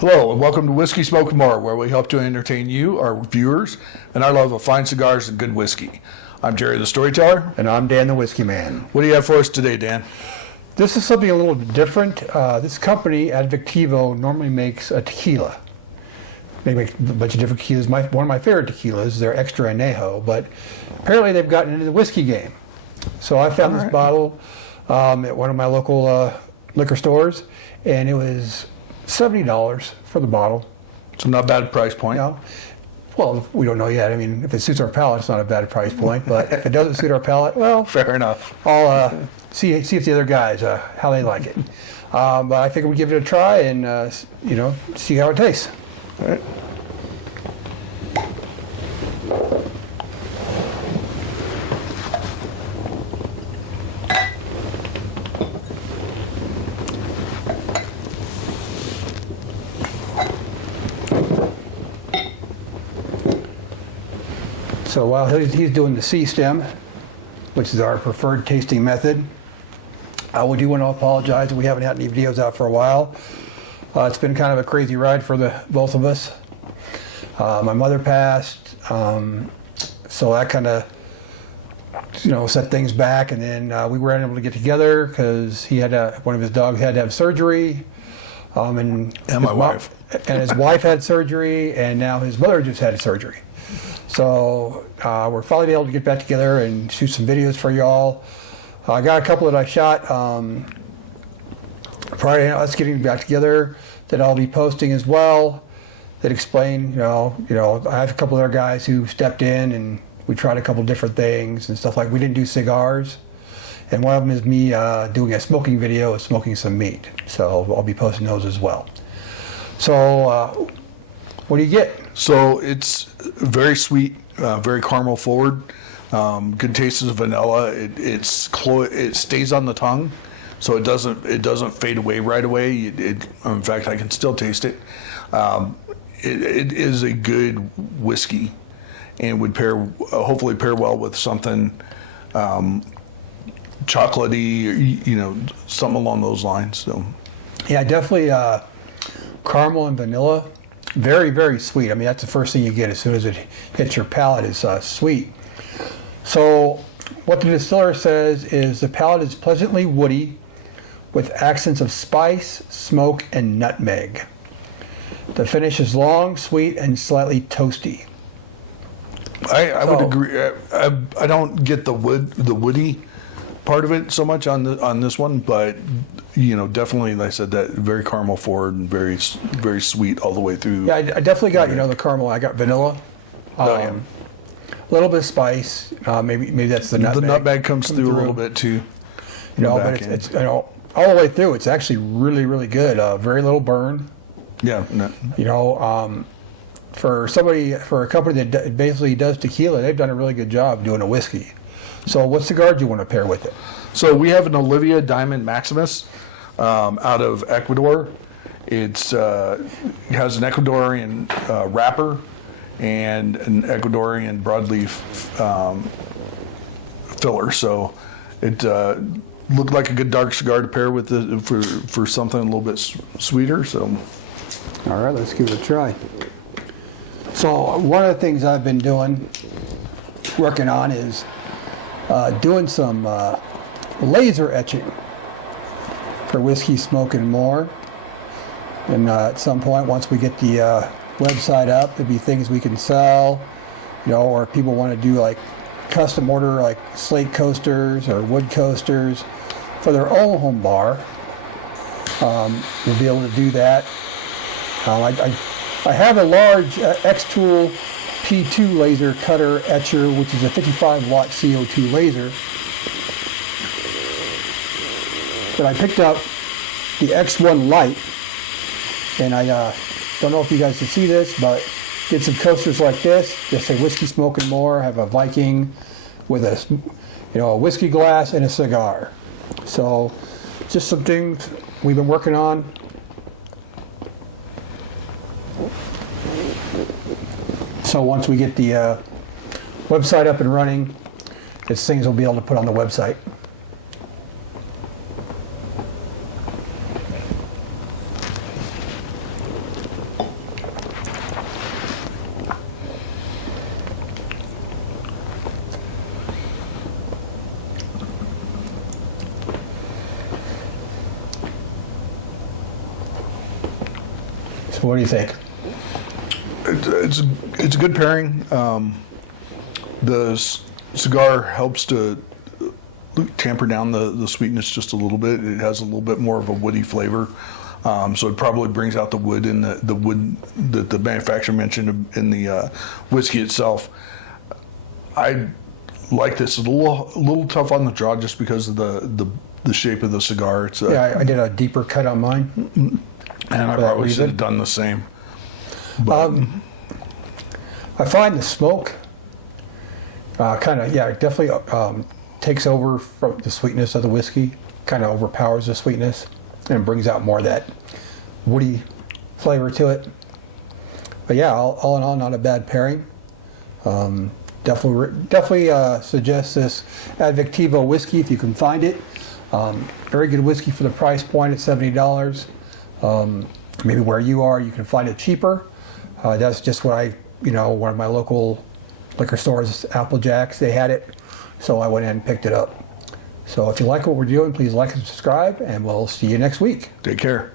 Hello, and welcome to Whiskey Smoke More, where we hope to entertain you, our viewers, and our love of fine cigars and good whiskey. I'm Jerry the Storyteller. And I'm Dan the Whiskey Man. What do you have for us today, Dan? This is something a little different. This company, Adictivo, normally makes a tequila. They make a bunch of different tequilas. One of my favorite tequilas, they're extra añejo, but apparently they've gotten into the whiskey game. So I found this bottle at one of my local liquor stores, and it was $70 for the bottle. So not a bad price point. You know? Well, we don't know yet. I mean, if it suits our palate, it's not a bad price point. But if it doesn't suit our palate, well, fair enough. I'll see if the other guys how they like it. But I figured we'd give it a try and see how it tastes. All right. So while he's doing the C stem, which is our preferred tasting method, I do want to apologize that we haven't had any videos out for a while. It's been kind of a crazy ride for both of us. My mother passed, so that kind of set things back, and then we weren't able to get together because he had one of his dogs had to have surgery, and my wife and his wife had surgery, and now his mother just had surgery. So we're finally able to get back together and shoot some videos for y'all. I got a couple that I shot prior to us getting back together that I'll be posting as well. That explain, I have a couple other guys who stepped in and we tried a couple different things and stuff like. We didn't do cigars, and one of them is me doing a smoking video of smoking some meat. So I'll be posting those as well. So what do you get? So it's very sweet, very caramel forward. Good taste of vanilla. It stays on the tongue, so it doesn't fade away right away. In fact, I can still taste it. It is a good whiskey, and would hopefully pair well with something chocolatey, something along those lines. So yeah, definitely caramel and vanilla. Very, very sweet. I mean, that's the first thing you get as soon as it hits your palate is sweet. So what the distiller says is the palate is pleasantly woody with accents of spice, smoke, and nutmeg. The finish is long, sweet, and slightly toasty. I would agree. I don't get the woody part of it so much on this one, but definitely, like I said, that very caramel forward and very, very sweet all the way through. Yeah, I definitely got the caramel. I got vanilla, a little bit of spice. Maybe that's the nutmeg. The nutmeg comes through a little bit too. But it's all the way through. It's actually really, really good. Very little burn. Yeah. No. For a company that basically does tequila, they've done a really good job doing a whiskey. So what cigar do you want to pair with it? So we have an Olivia Diamond Maximus out of Ecuador. It has an Ecuadorian wrapper and an Ecuadorian broadleaf filler. So it looked like a good dark cigar to pair with for something a little bit sweeter. So, all right, let's give it a try. So one of the things I've been working on is doing some laser etching for Whiskey Smoking More. And at some point, once we get the website up, there'll be things we can sell, or if people want to do like custom order like slate coasters or wood coasters for their own home bar. We'll be able to do that. I have a large X-Tool P2 laser cutter etcher, which is a 55 watt CO2 laser. But I picked up the X1 Lite, and I don't know if you guys can see this, but did some coasters like this. Just say Whiskey Smoking More. I have a Viking with a whiskey glass and a cigar. So just some things we've been working on. So once we get the website up and running, it's things we'll be able to put on the website. So what do you think? It's a good pairing. The cigar helps to tamper down the sweetness just a little bit. It has a little bit more of a woody flavor. So it probably brings out the wood and the wood that the manufacturer mentioned in the whiskey itself. I like this. It's a little tough on the draw just because of the shape of the cigar. It's Yeah, I did a deeper cut on mine. And I probably should have done the same. But I find the smoke definitely takes over from the sweetness of the whiskey, kind of overpowers the sweetness and brings out more of that woody flavor to it. But yeah, all in all, not a bad pairing. Definitely suggest this Adictivo Whiskey if you can find it. Very good whiskey for the price point at $70. Maybe where you are, you can find it cheaper. That's just what one of my local liquor stores, Apple Jacks, they had it. So I went ahead and picked it up. So if you like what we're doing, please like and subscribe, and we'll see you next week. Take care.